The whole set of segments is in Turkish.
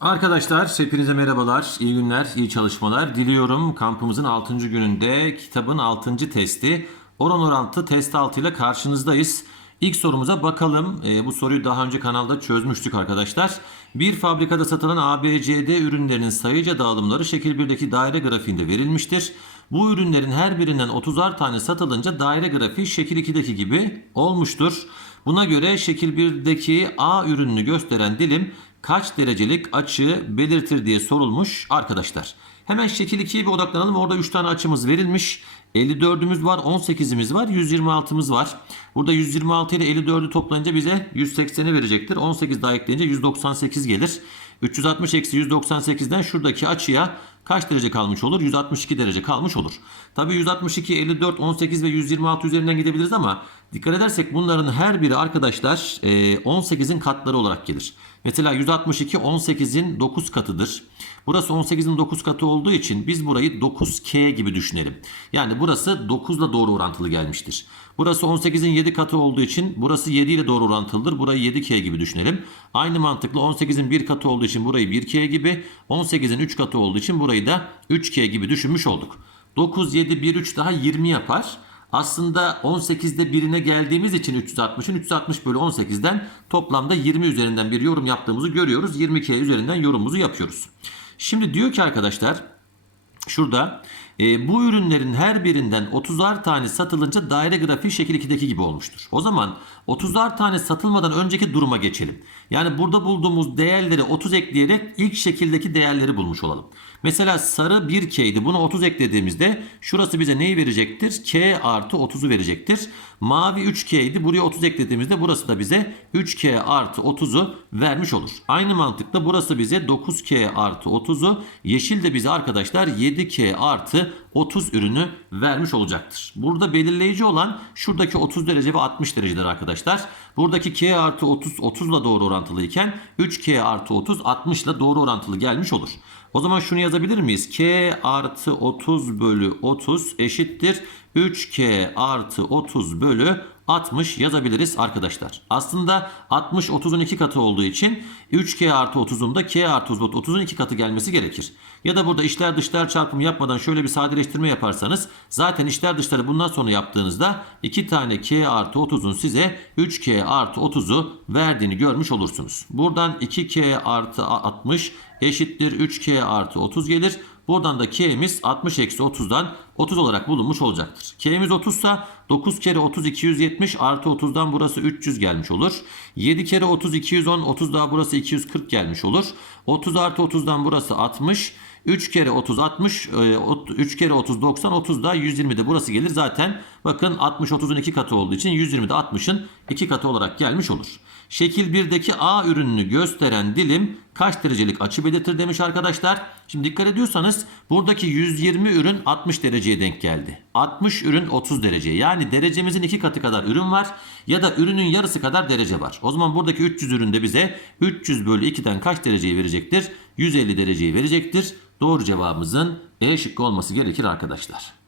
Arkadaşlar hepinize merhabalar, iyi günler, iyi çalışmalar diliyorum. Kampımızın 6. gününde kitabın 6. testi oran orantı test 6 ile karşınızdayız. İlk sorumuza bakalım. Ee, bu soruyu daha önce kanalda çözmüştük arkadaşlar. Bir fabrikada satılan ABCD ürünlerinin sayıca dağılımları şekil 1'deki daire grafiğinde verilmiştir. Bu ürünlerin her birinden 30'ar tane satılınca daire grafiği şekil 2'deki gibi olmuştur. Buna göre şekil 1'deki A ürününü gösteren dilim kaç derecelik açı belirtir diye sorulmuş arkadaşlar. Hemen şekil 2'ye bir odaklanalım. Orada 3 tane açımız verilmiş. 54'ümüz var, 18'imiz var, 126'mız var. Burada 126 ile 54'ü toplayınca bize 180'i verecektir. 18 daha ekleyince 198 gelir. 360 eksi 198'den şuradaki açıya kaç derece kalmış olur? 162 derece kalmış olur. Tabii 162, 54, 18 ve 126 üzerinden gidebiliriz ama dikkat edersek bunların her biri arkadaşlar e, 18'in katları olarak gelir. Mesela 162 18'in 9 katıdır. Burası 18'in 9 katı olduğu için biz burayı 9K gibi düşünelim. Yani burası 9 ile doğru orantılı gelmiştir. Burası 18'in 7 katı olduğu için burası 7 ile doğru orantılıdır. Burayı 7K gibi düşünelim. Aynı mantıkla 18'in 1 katı olduğu için burayı 1K gibi, 18'in 3 katı olduğu için burayı da 3K gibi düşünmüş olduk. 9, 7, 1, 3 daha 20 yapar. Aslında 18'de birine geldiğimiz için 360'ın 360 bölü 18'den toplamda 20 üzerinden bir yorum yaptığımızı görüyoruz. 22 üzerinden yorumumuzu yapıyoruz. Şimdi diyor ki arkadaşlar şurada e, bu ürünlerin her birinden 30'ar tane satılınca daire grafiği şekil 2'deki gibi olmuştur. O zaman 30'ar tane satılmadan önceki duruma geçelim. Yani burada bulduğumuz değerleri 30 ekleyerek ilk şekildeki değerleri bulmuş olalım. Mesela sarı 1K idi. Buna 30 eklediğimizde şurası bize neyi verecektir? K artı 30'u verecektir. Mavi 3K idi. Buraya 30 eklediğimizde burası da bize 3K artı 30'u vermiş olur. Aynı mantıkla burası bize 9K artı 30'u. Yeşil de bize arkadaşlar 7K artı 30 ürünü vermiş olacaktır. Burada belirleyici olan şuradaki 30 derece ve 60 dereceler arkadaşlar. Buradaki K artı 30 30 ile doğru orantılıyken 3K artı 30 60 ile doğru orantılı gelmiş olur. O zaman şunu yazabilir miyiz? K artı 30 bölü 30 eşittir 3K artı 30 bölü 60 yazabiliriz arkadaşlar. Aslında 60 30'un 2 katı olduğu için 3K artı 30'un da K artı 30'un 2 katı gelmesi gerekir. Ya da burada içler dışlar çarpımı yapmadan şöyle bir sadeleştirme yaparsanız zaten içler dışları bundan sonra yaptığınızda 2 tane K artı 30'un size 3K artı 30'u verdiğini görmüş olursunuz. Buradan 2K artı 60 eşittir 3K artı 30 gelir. Buradan da K'miz 60 eksi 30'dan 30 olarak bulunmuş olacaktır. K'miz 30 ise 9 kere 30 270 artı 30'dan burası 300 gelmiş olur. 7 kere 30 210 30 daha burası 240 gelmiş olur. 30 artı 30'dan burası 60. 3 kere 30 60 3 kere 30 90 30 da 120 de burası gelir. Zaten bakın 60 30'un 2 katı olduğu için 120 de 60'ın 2 katı olarak gelmiş olur. Şekil 1'deki A ürününü gösteren dilim kaç derecelik açı belirtir demiş arkadaşlar. Şimdi dikkat ediyorsanız buradaki 120 ürün 60 dereceye denk geldi. 60 ürün 30 derece. Yani derecemizin 2 katı kadar ürün var ya da ürünün yarısı kadar derece var. O zaman buradaki 300 üründe bize 300 bölü 2'den kaç dereceyi verecektir? 150 dereceyi verecektir. Doğru cevabımızın E şıkkı olması gerekir arkadaşlar.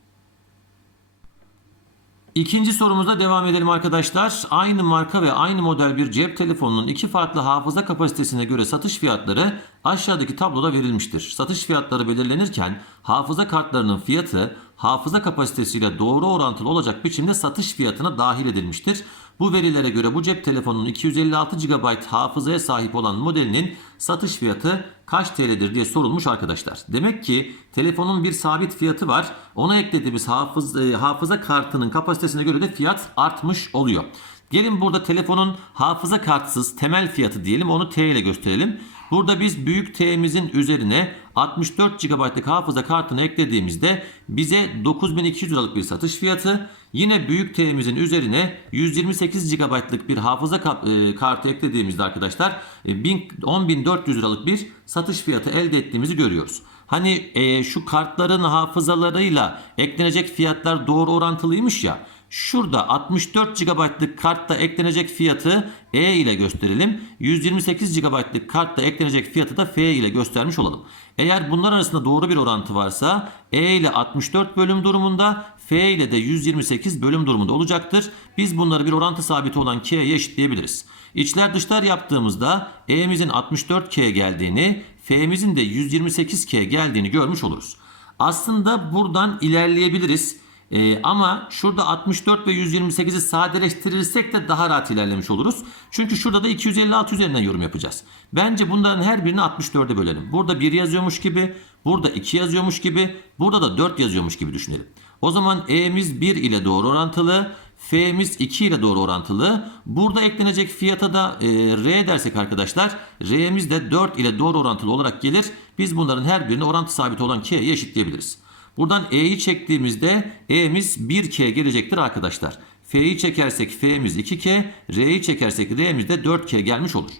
İkinci sorumuza devam edelim arkadaşlar. Aynı marka ve aynı model bir cep telefonunun iki farklı hafıza kapasitesine göre satış fiyatları aşağıdaki tabloda verilmiştir. Satış fiyatları belirlenirken hafıza kartlarının fiyatı hafıza kapasitesiyle doğru orantılı olacak biçimde satış fiyatına dahil edilmiştir. Bu verilere göre bu cep telefonunun 256 GB hafızaya sahip olan modelinin satış fiyatı kaç TL'dir diye sorulmuş arkadaşlar. Demek ki telefonun bir sabit fiyatı var. Ona eklediğimiz hafız, e, hafıza kartının kapasitesine göre de fiyat artmış oluyor. Gelin burada telefonun hafıza kartsız temel fiyatı diyelim onu T ile gösterelim. Burada biz büyük T'mizin üzerine 64 GB'lık hafıza kartını eklediğimizde bize 9200 liralık bir satış fiyatı, yine büyük T'mizin üzerine 128 GB'lık bir hafıza e, kartı eklediğimizde arkadaşlar 10400 liralık bir satış fiyatı elde ettiğimizi görüyoruz. Hani e, şu kartların hafızalarıyla eklenecek fiyatlar doğru orantılıymış ya. Şurada 64 GB'lık kartta eklenecek fiyatı E ile gösterelim. 128 GB'lık kartta eklenecek fiyatı da F ile göstermiş olalım. Eğer bunlar arasında doğru bir orantı varsa E ile 64 bölüm durumunda F ile de 128 bölüm durumunda olacaktır. Biz bunları bir orantı sabiti olan K'ye eşitleyebiliriz. İçler dışlar yaptığımızda E'mizin 64K geldiğini, F'mizin de 128K geldiğini görmüş oluruz. Aslında buradan ilerleyebiliriz. Ee, ama şurada 64 ve 128'i sadeleştirirsek de daha rahat ilerlemiş oluruz. Çünkü şurada da 256 üzerinden yorum yapacağız. Bence bunların her birini 64'e bölelim. Burada 1 yazıyormuş gibi, burada 2 yazıyormuş gibi, burada da 4 yazıyormuş gibi düşünelim. O zaman E'miz 1 ile doğru orantılı, F'miz 2 ile doğru orantılı. Burada eklenecek fiyata da e, R dersek arkadaşlar R'miz de 4 ile doğru orantılı olarak gelir. Biz bunların her birini orantı sabiti olan K'ye eşitleyebiliriz. Buradan E'yi çektiğimizde E'miz 1K gelecektir arkadaşlar. F'yi çekersek F'miz 2K, R'yi çekersek R'miz de 4K gelmiş olur.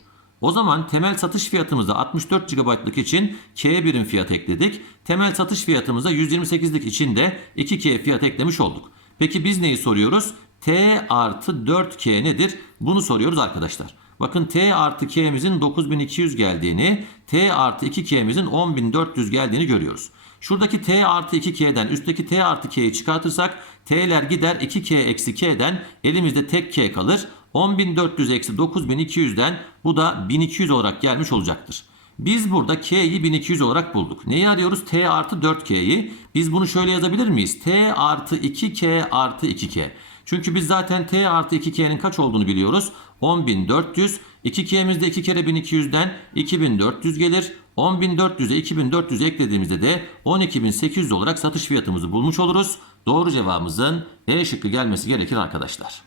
O zaman temel satış fiyatımıza 64 GB'lık için K birim fiyat ekledik. Temel satış fiyatımıza 128'lik için de 2K fiyat eklemiş olduk. Peki biz neyi soruyoruz? T artı 4K nedir? Bunu soruyoruz arkadaşlar. Bakın T artı K'mizin 9200 geldiğini, T artı 2K'mizin 10400 geldiğini görüyoruz. Şuradaki T artı 2K'den üstteki T artı K'yi çıkartırsak T'ler gider 2K eksi K'den elimizde tek K kalır. 10400 eksi 9200'den bu da 1200 olarak gelmiş olacaktır. Biz burada K'yi 1200 olarak bulduk. Neyi arıyoruz? T artı 4K'yi. Biz bunu şöyle yazabilir miyiz? T artı 2K artı 2K. Çünkü biz zaten T artı 2K'nin kaç olduğunu biliyoruz. 10.400. 2K'mizde 2 kere 1200'den 2400 gelir. 10.400'e 2400 eklediğimizde de 12.800 olarak satış fiyatımızı bulmuş oluruz. Doğru cevabımızın E şıkkı gelmesi gerekir arkadaşlar.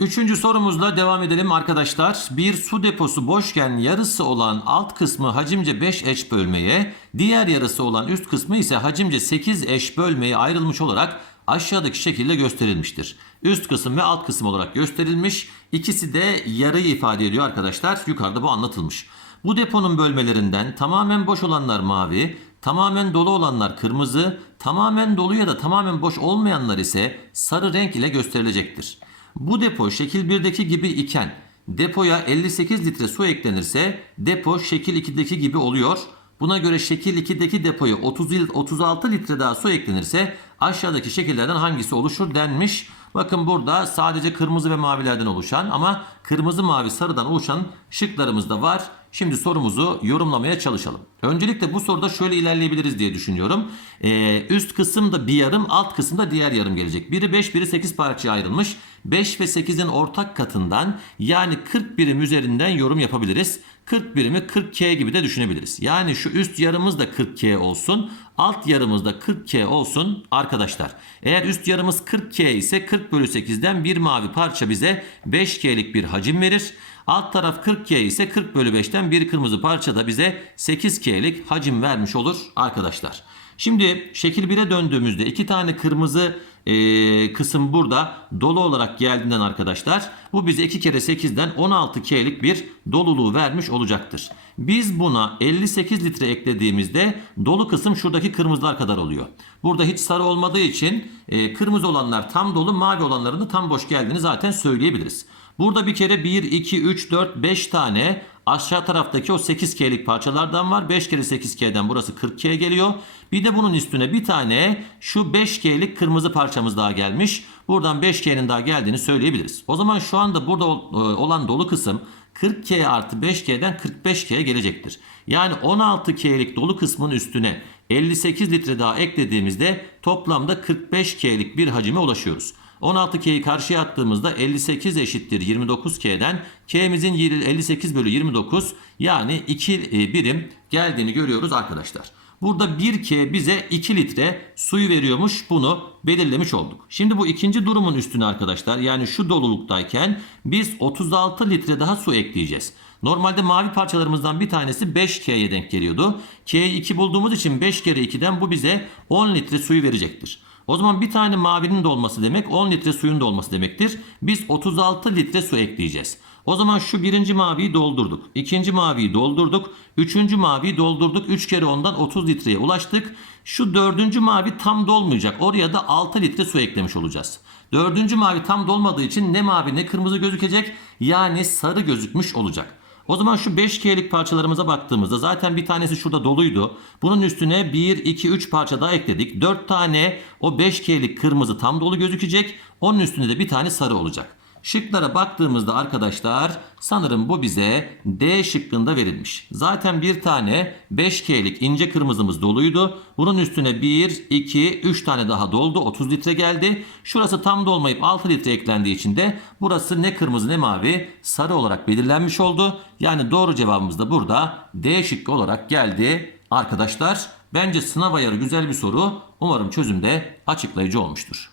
Üçüncü sorumuzla devam edelim arkadaşlar. Bir su deposu boşken yarısı olan alt kısmı hacimce 5 eş bölmeye, diğer yarısı olan üst kısmı ise hacimce 8 eş bölmeye ayrılmış olarak aşağıdaki şekilde gösterilmiştir. Üst kısım ve alt kısım olarak gösterilmiş. İkisi de yarıyı ifade ediyor arkadaşlar. Yukarıda bu anlatılmış. Bu deponun bölmelerinden tamamen boş olanlar mavi, tamamen dolu olanlar kırmızı, tamamen dolu ya da tamamen boş olmayanlar ise sarı renk ile gösterilecektir. Bu depo şekil 1'deki gibi iken depoya 58 litre su eklenirse depo şekil 2'deki gibi oluyor. Buna göre şekil 2'deki depoya 30, 36 litre daha su eklenirse aşağıdaki şekillerden hangisi oluşur denmiş. Bakın burada sadece kırmızı ve mavilerden oluşan ama kırmızı mavi sarıdan oluşan şıklarımız da var. Şimdi sorumuzu yorumlamaya çalışalım. Öncelikle bu soruda şöyle ilerleyebiliriz diye düşünüyorum. Ee, üst kısımda bir yarım, alt kısımda diğer yarım gelecek. Biri 5, biri 8 parçaya ayrılmış. 5 ve 8'in ortak katından yani 40 birim üzerinden yorum yapabiliriz. 40 birimi 40K gibi de düşünebiliriz. Yani şu üst yarımız da 40K olsun. Alt yarımız da 40K olsun arkadaşlar. Eğer üst yarımız 40K ise 40 bölü 8'den bir mavi parça bize 5K'lik bir hacim verir. Alt taraf 40K ise 40 bölü 5'ten bir kırmızı parça da bize 8K'lik hacim vermiş olur arkadaşlar. Şimdi şekil 1'e döndüğümüzde iki tane kırmızı e, kısım burada dolu olarak geldiğinden arkadaşlar bu bize 2 kere 8'den 16K'lik bir doluluğu vermiş olacaktır. Biz buna 58 litre eklediğimizde dolu kısım şuradaki kırmızılar kadar oluyor. Burada hiç sarı olmadığı için e, kırmızı olanlar tam dolu mavi olanların da tam boş geldiğini zaten söyleyebiliriz. Burada bir kere 1, 2, 3, 4, 5 tane aşağı taraftaki o 8K'lik parçalardan var. 5 kere 8K'den burası 40K geliyor. Bir de bunun üstüne bir tane şu 5K'lik kırmızı parçamız daha gelmiş. Buradan 5K'nin daha geldiğini söyleyebiliriz. O zaman şu anda burada olan dolu kısım 40K artı 5K'den 45K gelecektir. Yani 16K'lik dolu kısmın üstüne 58 litre daha eklediğimizde toplamda 45K'lik bir hacime ulaşıyoruz. 16K'yi karşıya attığımızda 58 eşittir 29K'den K'mizin 58 bölü 29 yani 2 birim geldiğini görüyoruz arkadaşlar. Burada 1K bize 2 litre suyu veriyormuş bunu belirlemiş olduk. Şimdi bu ikinci durumun üstüne arkadaşlar yani şu doluluktayken biz 36 litre daha su ekleyeceğiz. Normalde mavi parçalarımızdan bir tanesi 5K'ye denk geliyordu. K'yi 2 bulduğumuz için 5 kere 2'den bu bize 10 litre suyu verecektir. O zaman bir tane mavinin de olması demek 10 litre suyun da olması demektir. Biz 36 litre su ekleyeceğiz. O zaman şu birinci maviyi doldurduk. ikinci maviyi doldurduk. Üçüncü maviyi doldurduk. 3 kere ondan 30 litreye ulaştık. Şu dördüncü mavi tam dolmayacak. Oraya da 6 litre su eklemiş olacağız. Dördüncü mavi tam dolmadığı için ne mavi ne kırmızı gözükecek. Yani sarı gözükmüş olacak. O zaman şu 5K'lik parçalarımıza baktığımızda zaten bir tanesi şurada doluydu. Bunun üstüne 1, 2, 3 parça daha ekledik. 4 tane o 5K'lik kırmızı tam dolu gözükecek. Onun üstünde de bir tane sarı olacak. Şıklara baktığımızda arkadaşlar sanırım bu bize D şıkkında verilmiş. Zaten bir tane 5K'lik ince kırmızımız doluydu. Bunun üstüne 1, 2, 3 tane daha doldu. 30 litre geldi. Şurası tam dolmayıp 6 litre eklendiği için de burası ne kırmızı ne mavi sarı olarak belirlenmiş oldu. Yani doğru cevabımız da burada D şıkkı olarak geldi. Arkadaşlar bence sınav ayarı güzel bir soru. Umarım çözümde açıklayıcı olmuştur.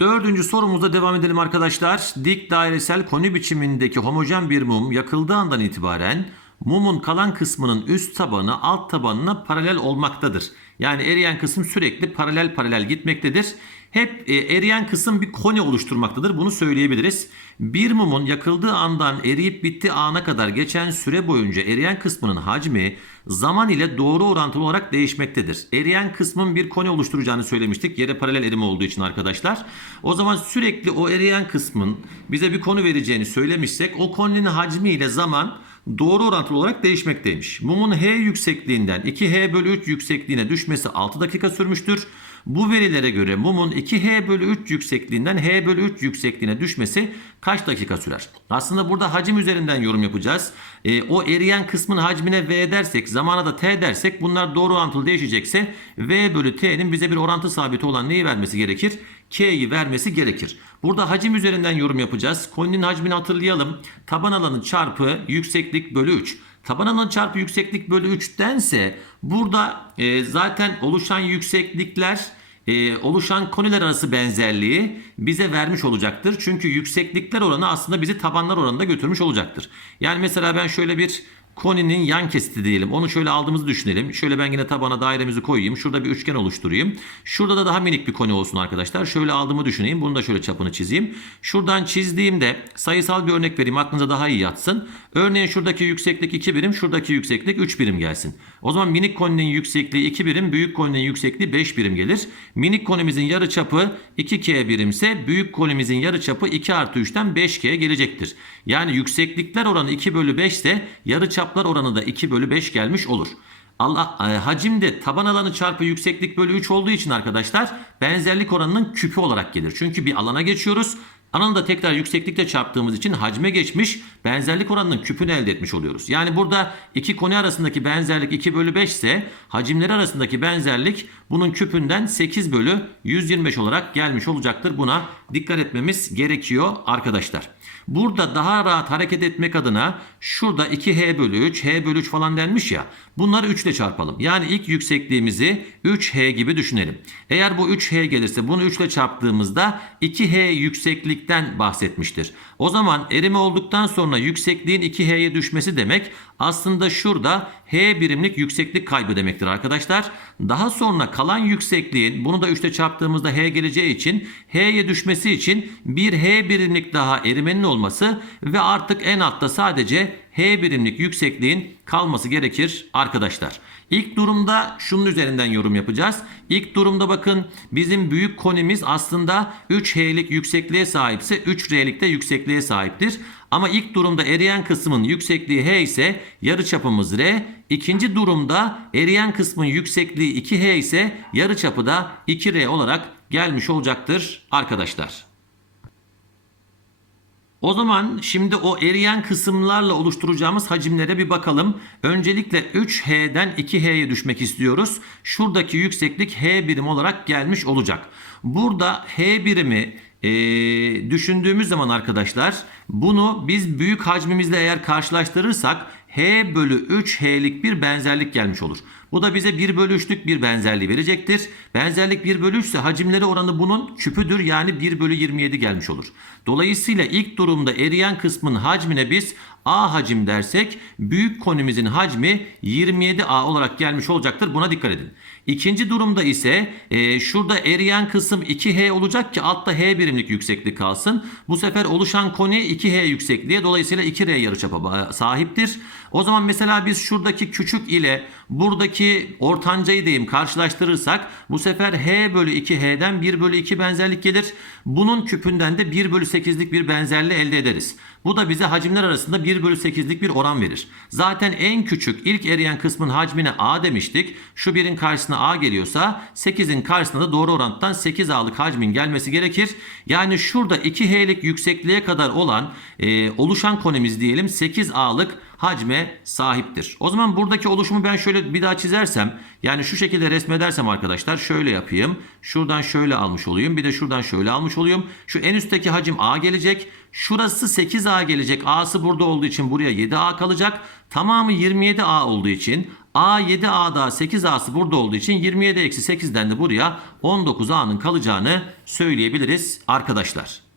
Dördüncü sorumuzda devam edelim arkadaşlar. Dik dairesel koni biçimindeki homojen bir mum yakıldığı andan itibaren mumun kalan kısmının üst tabanı alt tabanına paralel olmaktadır. Yani eriyen kısım sürekli paralel paralel gitmektedir. Hep e, eriyen kısım bir koni oluşturmaktadır. Bunu söyleyebiliriz. Bir mumun yakıldığı andan eriyip bittiği ana kadar geçen süre boyunca eriyen kısmının hacmi zaman ile doğru orantılı olarak değişmektedir. Eriyen kısmın bir koni oluşturacağını söylemiştik. Yere paralel erime olduğu için arkadaşlar. O zaman sürekli o eriyen kısmın bize bir konu vereceğini söylemişsek o koninin hacmi ile zaman doğru orantılı olarak değişmekteymiş. Mumun H yüksekliğinden 2H bölü 3 yüksekliğine düşmesi 6 dakika sürmüştür. Bu verilere göre mumun 2H bölü 3 yüksekliğinden H bölü 3 yüksekliğine düşmesi kaç dakika sürer? Aslında burada hacim üzerinden yorum yapacağız. E, o eriyen kısmın hacmine V dersek, zamana da T dersek bunlar doğru orantılı değişecekse V bölü T'nin bize bir orantı sabiti olan neyi vermesi gerekir? K'yi vermesi gerekir. Burada hacim üzerinden yorum yapacağız. Koninin hacmini hatırlayalım. Taban alanı çarpı yükseklik bölü 3. Taban alanı çarpı yükseklik bölü 3'tense burada e, zaten oluşan yükseklikler e, oluşan koniler arası benzerliği bize vermiş olacaktır. Çünkü yükseklikler oranı aslında bizi tabanlar oranında götürmüş olacaktır. Yani mesela ben şöyle bir koninin yan kesiti diyelim. Onu şöyle aldığımızı düşünelim. Şöyle ben yine tabana dairemizi koyayım. Şurada bir üçgen oluşturayım. Şurada da daha minik bir koni olsun arkadaşlar. Şöyle aldığımı düşüneyim. Bunu da şöyle çapını çizeyim. Şuradan çizdiğimde sayısal bir örnek vereyim. Aklınıza daha iyi yatsın. Örneğin şuradaki yükseklik 2 birim. Şuradaki yükseklik 3 birim gelsin. O zaman minik koninin yüksekliği 2 birim. Büyük koninin yüksekliği 5 birim gelir. Minik konimizin yarı çapı 2K birimse büyük konimizin yarı çapı 2 artı 3'ten 5K gelecektir. Yani yükseklikler oranı 2 bölü 5 ise yarı çaplar oranı da 2 bölü 5 gelmiş olur. Allah, e, hacimde taban alanı çarpı yükseklik bölü 3 olduğu için arkadaşlar benzerlik oranının küpü olarak gelir. Çünkü bir alana geçiyoruz. Alanı da tekrar yükseklikle çarptığımız için hacme geçmiş benzerlik oranının küpünü elde etmiş oluyoruz. Yani burada iki koni arasındaki benzerlik 2 bölü 5 ise hacimleri arasındaki benzerlik bunun küpünden 8 bölü 125 olarak gelmiş olacaktır. Buna dikkat etmemiz gerekiyor arkadaşlar. Burada daha rahat hareket etmek adına şurada 2h bölü 3, h bölü 3 falan denmiş ya. Bunları 3 ile çarpalım. Yani ilk yüksekliğimizi 3h gibi düşünelim. Eğer bu 3h gelirse bunu 3 ile çarptığımızda 2h yükseklikten bahsetmiştir. O zaman erime olduktan sonra yüksekliğin 2h'ye düşmesi demek aslında şurada h birimlik yükseklik kaybı demektir arkadaşlar. Daha sonra kalan yüksekliğin bunu da 3 ile çarptığımızda h geleceği için h'ye düşmesi için bir h birimlik daha erimenin olması ve artık en altta sadece h birimlik yüksekliğin kalması gerekir arkadaşlar. İlk durumda şunun üzerinden yorum yapacağız. İlk durumda bakın bizim büyük konimiz aslında 3H'lik yüksekliğe sahipse 3R'lik de yüksekliğe sahiptir. Ama ilk durumda eriyen kısmın yüksekliği H ise yarıçapımız R. İkinci durumda eriyen kısmın yüksekliği 2H ise yarıçapı da 2R olarak gelmiş olacaktır arkadaşlar. O zaman şimdi o eriyen kısımlarla oluşturacağımız hacimlere bir bakalım. Öncelikle 3H'den 2H'ye düşmek istiyoruz. Şuradaki yükseklik H birim olarak gelmiş olacak. Burada H birimi e, düşündüğümüz zaman arkadaşlar bunu biz büyük hacmimizle eğer karşılaştırırsak H bölü 3H'lik bir benzerlik gelmiş olur. Bu da bize 1 bölü 3'lük bir benzerliği verecektir. Benzerlik 1 bölü 3 ise hacimleri oranı bunun küpüdür yani 1 bölü 27 gelmiş olur. Dolayısıyla ilk durumda eriyen kısmın hacmine biz A hacim dersek büyük konimizin hacmi 27A olarak gelmiş olacaktır. Buna dikkat edin. İkinci durumda ise e, şurada eriyen kısım 2H olacak ki altta H birimlik yükseklik kalsın. Bu sefer oluşan koni 2H yüksekliğe dolayısıyla 2R yarıçapa sahiptir. O zaman mesela biz şuradaki küçük ile buradaki ortancayı diyeyim karşılaştırırsak bu sefer H bölü 2H'den 1 bölü 2 benzerlik gelir. Bunun küpünden de 1 bölü 8'lik bir benzerliği elde ederiz. Bu da bize hacimler arasında 1 bölü 8'lik bir oran verir. Zaten en küçük ilk eriyen kısmın hacmine A demiştik. Şu 1'in karşısına A geliyorsa 8'in karşısına da doğru orantıdan 8A'lık hacmin gelmesi gerekir. Yani şurada 2H'lik yüksekliğe kadar olan e, oluşan konemiz diyelim 8A'lık hacme sahiptir. O zaman buradaki oluşumu ben şöyle bir daha çizersem yani şu şekilde resmedersem arkadaşlar şöyle yapayım. Şuradan şöyle almış olayım. Bir de şuradan şöyle almış olayım. Şu en üstteki hacim A gelecek. Şurası 8A gelecek. A'sı burada olduğu için buraya 7A kalacak. Tamamı 27A olduğu için A 7A daha 8A'sı burada olduğu için 27 eksi 8'den de buraya 19A'nın kalacağını söyleyebiliriz arkadaşlar.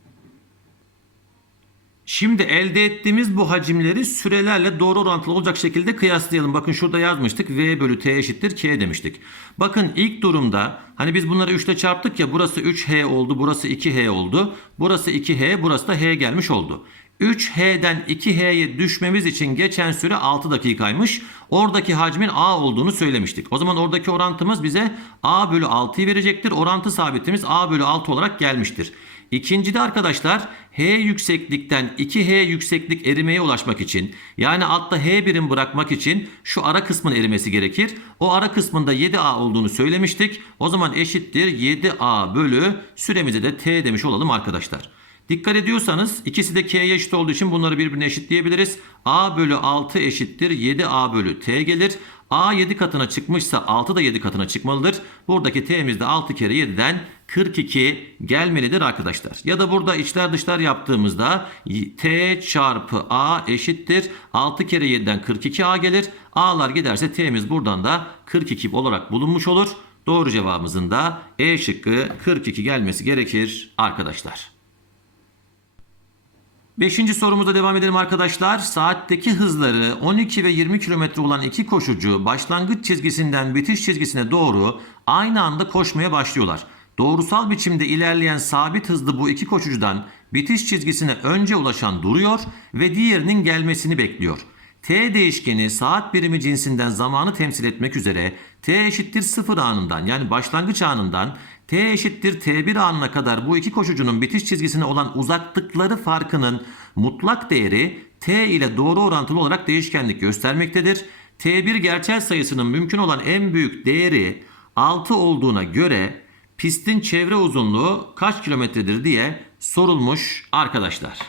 Şimdi elde ettiğimiz bu hacimleri sürelerle doğru orantılı olacak şekilde kıyaslayalım. Bakın şurada yazmıştık. V bölü T eşittir K demiştik. Bakın ilk durumda hani biz bunları 3 ile çarptık ya burası 3H oldu. Burası 2H oldu. Burası 2H. Burası da H gelmiş oldu. 3H'den 2H'ye düşmemiz için geçen süre 6 dakikaymış. Oradaki hacmin A olduğunu söylemiştik. O zaman oradaki orantımız bize A bölü 6'yı verecektir. Orantı sabitimiz A bölü 6 olarak gelmiştir. İkincide arkadaşlar H yükseklikten 2H yükseklik erimeye ulaşmak için yani altta H birim bırakmak için şu ara kısmın erimesi gerekir. O ara kısmında 7A olduğunu söylemiştik. O zaman eşittir 7A bölü süremize de T demiş olalım arkadaşlar. Dikkat ediyorsanız ikisi de K'ye eşit olduğu için bunları birbirine eşitleyebiliriz. A bölü 6 eşittir 7A bölü T gelir. A 7 katına çıkmışsa 6 da 7 katına çıkmalıdır. Buradaki T'miz de 6 kere 7'den 42 gelmelidir arkadaşlar. Ya da burada içler dışlar yaptığımızda T çarpı A eşittir. 6 kere 7'den 42A gelir. A'lar giderse T'miz buradan da 42 olarak bulunmuş olur. Doğru cevabımızın da E şıkkı 42 gelmesi gerekir arkadaşlar. Beşinci sorumuza devam edelim arkadaşlar. Saatteki hızları 12 ve 20 km olan iki koşucu başlangıç çizgisinden bitiş çizgisine doğru aynı anda koşmaya başlıyorlar. Doğrusal biçimde ilerleyen sabit hızlı bu iki koşucudan bitiş çizgisine önce ulaşan duruyor ve diğerinin gelmesini bekliyor. T değişkeni saat birimi cinsinden zamanı temsil etmek üzere T eşittir 0 anından yani başlangıç anından T eşittir T1 anına kadar bu iki koşucunun bitiş çizgisine olan uzaklıkları farkının mutlak değeri T ile doğru orantılı olarak değişkenlik göstermektedir. T1 gerçel sayısının mümkün olan en büyük değeri 6 olduğuna göre pistin çevre uzunluğu kaç kilometredir diye sorulmuş arkadaşlar.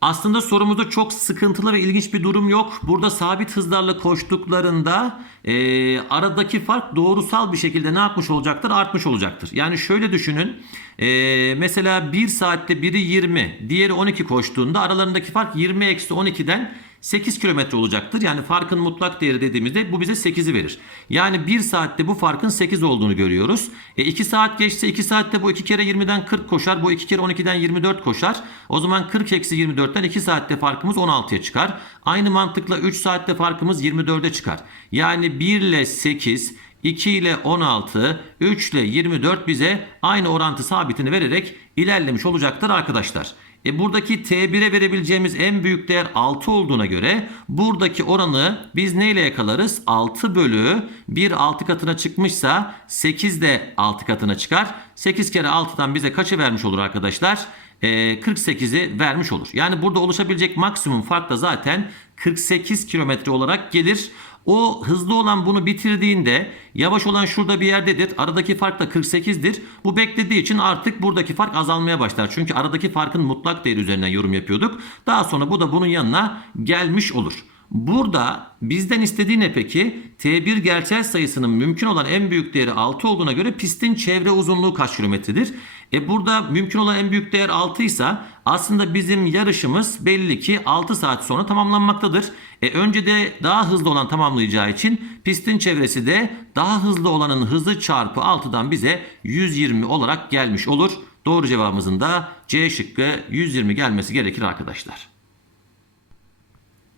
Aslında sorumuzda çok sıkıntılı ve ilginç bir durum yok. Burada sabit hızlarla koştuklarında e, aradaki fark doğrusal bir şekilde ne yapmış olacaktır? Artmış olacaktır. Yani şöyle düşünün. E, mesela 1 saatte biri 20, diğeri 12 koştuğunda aralarındaki fark 20 eksi 12'den 8 kilometre olacaktır. Yani farkın mutlak değeri dediğimizde bu bize 8'i verir. Yani 1 saatte bu farkın 8 olduğunu görüyoruz. E 2 saat geçse 2 saatte bu 2 kere 20'den 40 koşar. Bu 2 kere 12'den 24 koşar. O zaman 40 eksi 24'ten 2 saatte farkımız 16'ya çıkar. Aynı mantıkla 3 saatte farkımız 24'e çıkar. Yani 1 ile 8 2 ile 16, 3 ile 24 bize aynı orantı sabitini vererek ilerlemiş olacaktır arkadaşlar. E buradaki T1'e verebileceğimiz en büyük değer 6 olduğuna göre buradaki oranı biz neyle yakalarız? 6 bölü 1 6 katına çıkmışsa 8 de 6 katına çıkar. 8 kere 6'dan bize kaçı vermiş olur arkadaşlar? E, 48'i vermiş olur. Yani burada oluşabilecek maksimum fark da zaten 48 kilometre olarak gelir. O hızlı olan bunu bitirdiğinde yavaş olan şurada bir yerdedir. Aradaki fark da 48'dir. Bu beklediği için artık buradaki fark azalmaya başlar. Çünkü aradaki farkın mutlak değeri üzerinden yorum yapıyorduk. Daha sonra bu da bunun yanına gelmiş olur. Burada bizden istediği ne peki? T1 gerçel sayısının mümkün olan en büyük değeri 6 olduğuna göre pistin çevre uzunluğu kaç kilometredir? E burada mümkün olan en büyük değer 6 ise aslında bizim yarışımız belli ki 6 saat sonra tamamlanmaktadır. E önce de daha hızlı olan tamamlayacağı için pistin çevresi de daha hızlı olanın hızı çarpı 6'dan bize 120 olarak gelmiş olur. Doğru cevabımızın da C şıkkı 120 gelmesi gerekir arkadaşlar.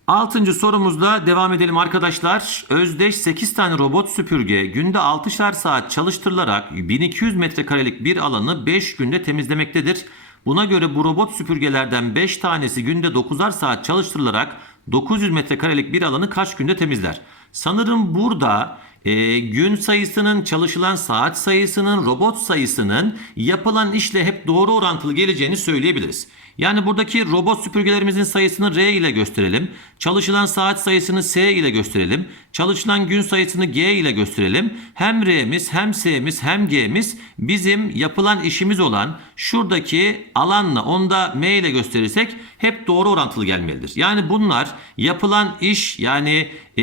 Altıncı sorumuzla devam edelim arkadaşlar. Özdeş 8 tane robot süpürge günde 6'şar saat çalıştırılarak 1200 metrekarelik bir alanı 5 günde temizlemektedir. Buna göre bu robot süpürgelerden 5 tanesi günde 9'ar saat çalıştırılarak 900 metrekarelik bir alanı kaç günde temizler? Sanırım burada e, gün sayısının, çalışılan saat sayısının, robot sayısının yapılan işle hep doğru orantılı geleceğini söyleyebiliriz. Yani buradaki robot süpürgelerimizin sayısını R ile gösterelim. Çalışılan saat sayısını S ile gösterelim. Çalışılan gün sayısını G ile gösterelim. Hem R'miz hem S'miz hem G'miz bizim yapılan işimiz olan şuradaki alanla onu da M ile gösterirsek hep doğru orantılı gelmelidir. Yani bunlar yapılan iş yani e,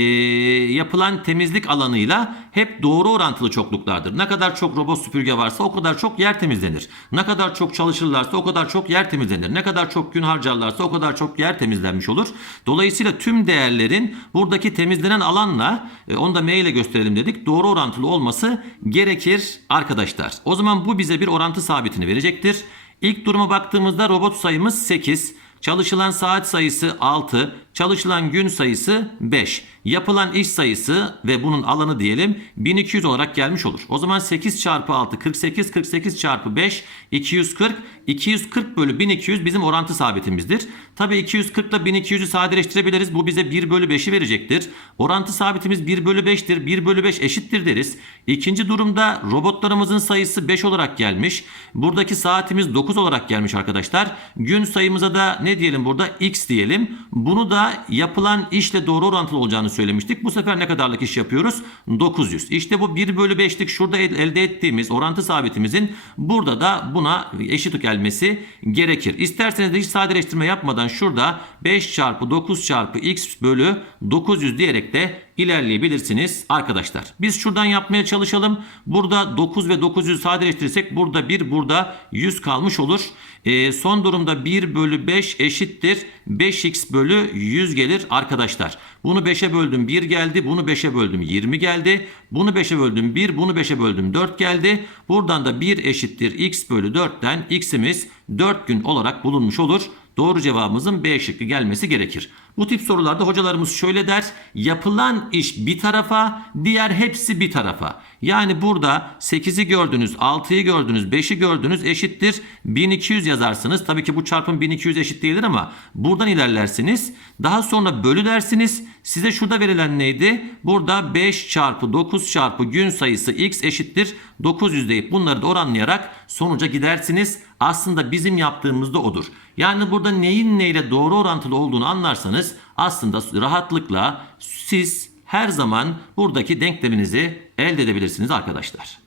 yapılan temizlik alanıyla hep doğru orantılı çokluklardır. Ne kadar çok robot süpürge varsa o kadar çok yer temizlenir. Ne kadar çok çalışırlarsa o kadar çok yer temizlenir. Ne kadar çok gün harcarlarsa o kadar çok yer temizlenmiş olur. Dolayısıyla tüm değerlerin buradaki temizlenen alanla e, onu da M ile gösterelim dedik. Doğru orantılı olması gerekir arkadaşlar. O zaman bu bize bir orantı sabitini verecektir. İlk duruma baktığımızda robot sayımız 8. Çalışılan saat sayısı 6, çalışılan gün sayısı 5. Yapılan iş sayısı ve bunun alanı diyelim 1200 olarak gelmiş olur. O zaman 8 çarpı 6 48, 48 çarpı 5 240. 240 bölü 1200 bizim orantı sabitimizdir. Tabi 240 ile 1200'ü sadeleştirebiliriz. Bu bize 1 bölü 5'i verecektir. Orantı sabitimiz 1 bölü 5'tir. 1 bölü 5 eşittir deriz. İkinci durumda robotlarımızın sayısı 5 olarak gelmiş. Buradaki saatimiz 9 olarak gelmiş arkadaşlar. Gün sayımıza da ne diyelim burada x diyelim. Bunu da yapılan işle doğru orantılı olacağını söylemiştik. Bu sefer ne kadarlık iş yapıyoruz? 900. İşte bu 1 bölü 5'lik şurada el- elde ettiğimiz orantı sabitimizin burada da buna eşit gelmesi gerekir. İsterseniz de hiç sadeleştirme yapmadan şurada 5 çarpı 9 çarpı x bölü 900 diyerek de ilerleyebilirsiniz arkadaşlar. Biz şuradan yapmaya çalışalım. Burada 9 ve 900'ü sadeleştirirsek burada 1 burada 100 kalmış olur. Ee, son durumda 1 bölü 5 eşittir 5x bölü 100 gelir arkadaşlar. Bunu 5'e böldüm 1 geldi. Bunu 5'e böldüm 20 geldi. Bunu 5'e böldüm 1. Bunu 5'e böldüm 4 geldi. Buradan da 1 eşittir x bölü 4'ten x'imiz 4 gün olarak bulunmuş olur. Doğru cevabımızın B şıkkı gelmesi gerekir. Bu tip sorularda hocalarımız şöyle der. Yapılan iş bir tarafa, diğer hepsi bir tarafa. Yani burada 8'i gördünüz, 6'yı gördünüz, 5'i gördünüz eşittir 1200 yazarsınız. Tabii ki bu çarpım 1200 eşit değildir ama buradan ilerlersiniz. Daha sonra bölü dersiniz. Size şurada verilen neydi? Burada 5 çarpı 9 çarpı gün sayısı x eşittir 900 deyip bunları da oranlayarak sonuca gidersiniz. Aslında bizim yaptığımız da odur. Yani burada neyin neyle doğru orantılı olduğunu anlarsanız aslında rahatlıkla siz her zaman buradaki denkleminizi elde edebilirsiniz arkadaşlar.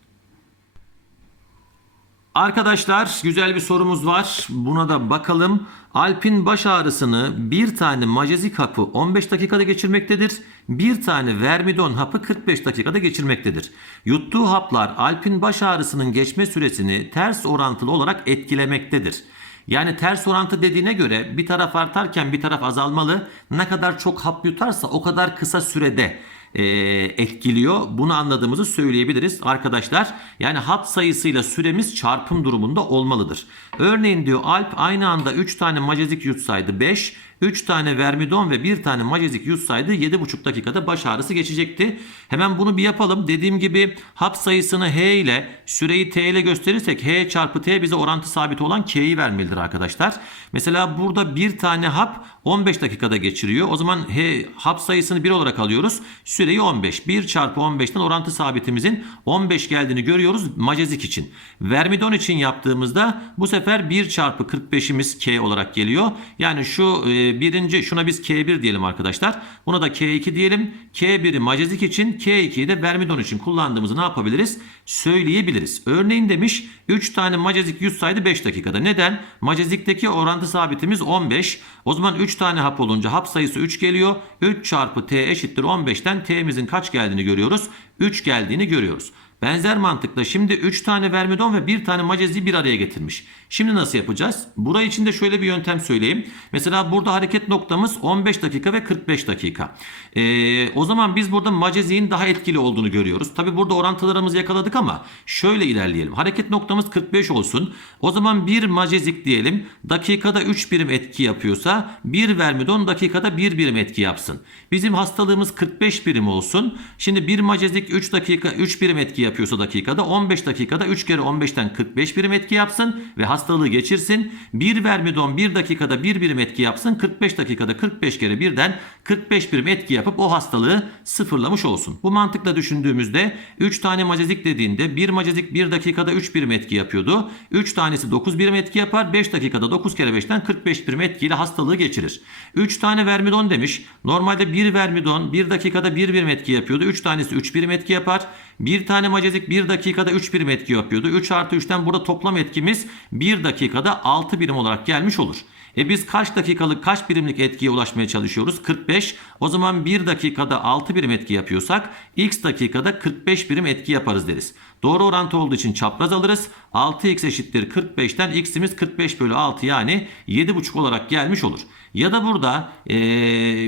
Arkadaşlar güzel bir sorumuz var. Buna da bakalım. Alp'in baş ağrısını bir tane majezik hapı 15 dakikada geçirmektedir. Bir tane vermidon hapı 45 dakikada geçirmektedir. Yuttuğu haplar Alp'in baş ağrısının geçme süresini ters orantılı olarak etkilemektedir. Yani ters orantı dediğine göre bir taraf artarken bir taraf azalmalı. Ne kadar çok hap yutarsa o kadar kısa sürede e, etkiliyor. Bunu anladığımızı söyleyebiliriz arkadaşlar. Yani hap sayısıyla süremiz çarpım durumunda olmalıdır. Örneğin diyor Alp aynı anda 3 tane majezik yutsaydı 5, 3 tane vermidon ve 1 tane majezik yutsaydı 7,5 dakikada baş ağrısı geçecekti. Hemen bunu bir yapalım. Dediğim gibi hap sayısını H ile süreyi T ile gösterirsek H çarpı T bize orantı sabit olan K'yi vermelidir arkadaşlar. Mesela burada bir tane hap 15 dakikada geçiriyor. O zaman H hap sayısını 1 olarak alıyoruz. Süreyi 15. 1 çarpı 15'ten orantı sabitimizin 15 geldiğini görüyoruz majezik için. Vermidon için yaptığımızda bu sefer 1 çarpı 45'imiz K olarak geliyor. Yani şu e, birinci şuna biz K1 diyelim arkadaşlar. Buna da K2 diyelim. K1'i majezik için K2'yi de vermidon için kullandığımızı ne yapabiliriz? Söyleyebiliriz. Örneğin demiş 3 tane majezik yutsaydı 5 dakikada. Neden? Majezikteki orantı sabitimiz 15. O zaman 3 tane hap olunca hap sayısı 3 geliyor. 3 çarpı T eşittir 15'ten T'mizin kaç geldiğini görüyoruz? 3 geldiğini görüyoruz. Benzer mantıkla şimdi 3 tane vermidon ve 1 tane majezi bir araya getirmiş. Şimdi nasıl yapacağız? Burayı için de şöyle bir yöntem söyleyeyim. Mesela burada hareket noktamız 15 dakika ve 45 dakika. Ee, o zaman biz burada majeziğin daha etkili olduğunu görüyoruz. Tabi burada orantılarımızı yakaladık ama şöyle ilerleyelim. Hareket noktamız 45 olsun. O zaman bir majezik diyelim dakikada 3 birim etki yapıyorsa bir vermidon dakikada 1 birim etki yapsın. Bizim hastalığımız 45 birim olsun. Şimdi bir majezik 3 dakika 3 birim etki yapıyorsa dakikada 15 dakikada 3 kere 15'ten 45 birim etki yapsın ve hastalığı geçirsin. 1 vermidon 1 dakikada 1 birim etki yapsın. 45 dakikada 45 kere birden 45 birim etki yapıp o hastalığı sıfırlamış olsun. Bu mantıkla düşündüğümüzde 3 tane macezik dediğinde 1 macezik 1 dakikada 3 birim etki yapıyordu. 3 tanesi 9 birim etki yapar. 5 dakikada 9 kere 5'ten 45 birim etkiyle hastalığı geçirir. 3 tane vermidon demiş. Normalde 1 vermidon 1 dakikada 1 birim etki yapıyordu. 3 tanesi 3 birim etki yapar. Bir tane macezik 1 dakikada 3 birim etki yapıyordu. 3 artı 3'ten burada toplam etkimiz 1 dakikada 6 birim olarak gelmiş olur. E biz kaç dakikalık kaç birimlik etkiye ulaşmaya çalışıyoruz? 45. O zaman 1 dakikada 6 birim etki yapıyorsak x dakikada 45 birim etki yaparız deriz. Doğru orantı olduğu için çapraz alırız. 6x eşittir 45'ten x'imiz 45 bölü 6 yani 7,5 olarak gelmiş olur. Ya da burada e,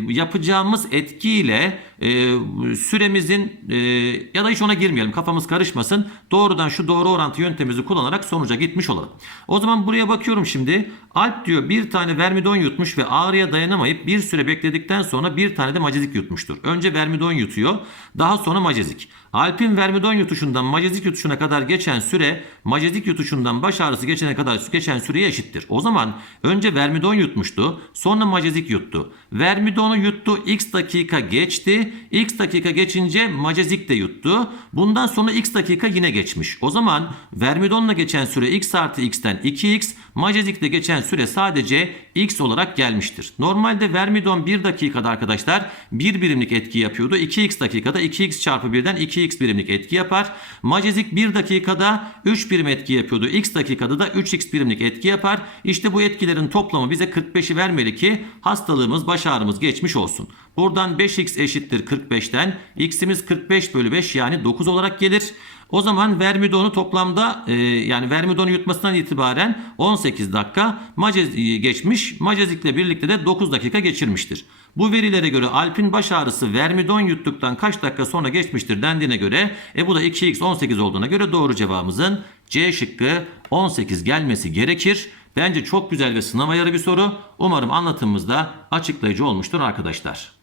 yapacağımız etkiyle e, süremizin e, ya da hiç ona girmeyelim kafamız karışmasın. Doğrudan şu doğru orantı yöntemimizi kullanarak sonuca gitmiş olalım. O zaman buraya bakıyorum şimdi. Alp diyor bir tane vermidon yutmuş ve ağrıya dayanamayıp bir süre bekledikten sonra bir tane de macezik yutmuştur. Önce vermidon yutuyor daha sonra macezik. Alp'in vermidon yutuşundan macezik yutuşuna kadar geçen süre macezik yutuşundan baş ağrısı geçene kadar geçen süreye eşittir. O zaman önce vermidon yutmuştu sonra macezik yuttu. Vermidonu yuttu x dakika geçti. X dakika geçince macezik de yuttu. Bundan sonra x dakika yine geçmiş. O zaman vermidonla geçen süre x artı x'ten 2x macezikle geçen süre sadece x olarak gelmiştir. Normalde vermidon 1 dakikada arkadaşlar 1 birimlik etki yapıyordu. 2x dakikada 2x çarpı 1'den 2x birimlik etki yapar. Macezik 1 dakikada 3 birim etki yapıyordu. X dakikada da 3x birimlik etki yapar. İşte bu etkilerin toplamı bize 45'i vermeli ki hastalığımız baş ağrımız geçmiş olsun. Buradan 5x eşittir 45'ten x'imiz 45 bölü 5 yani 9 olarak gelir. O zaman vermidonu toplamda e, yani vermidonu yutmasından itibaren 18 dakika macez e, geçmiş. Macezikle birlikte de 9 dakika geçirmiştir. Bu verilere göre Alp'in baş ağrısı vermidon yuttuktan kaç dakika sonra geçmiştir dendiğine göre e bu da 2x 18 olduğuna göre doğru cevabımızın C şıkkı 18 gelmesi gerekir. Bence çok güzel ve sınav ayarı bir soru. Umarım anlatımımız da açıklayıcı olmuştur arkadaşlar.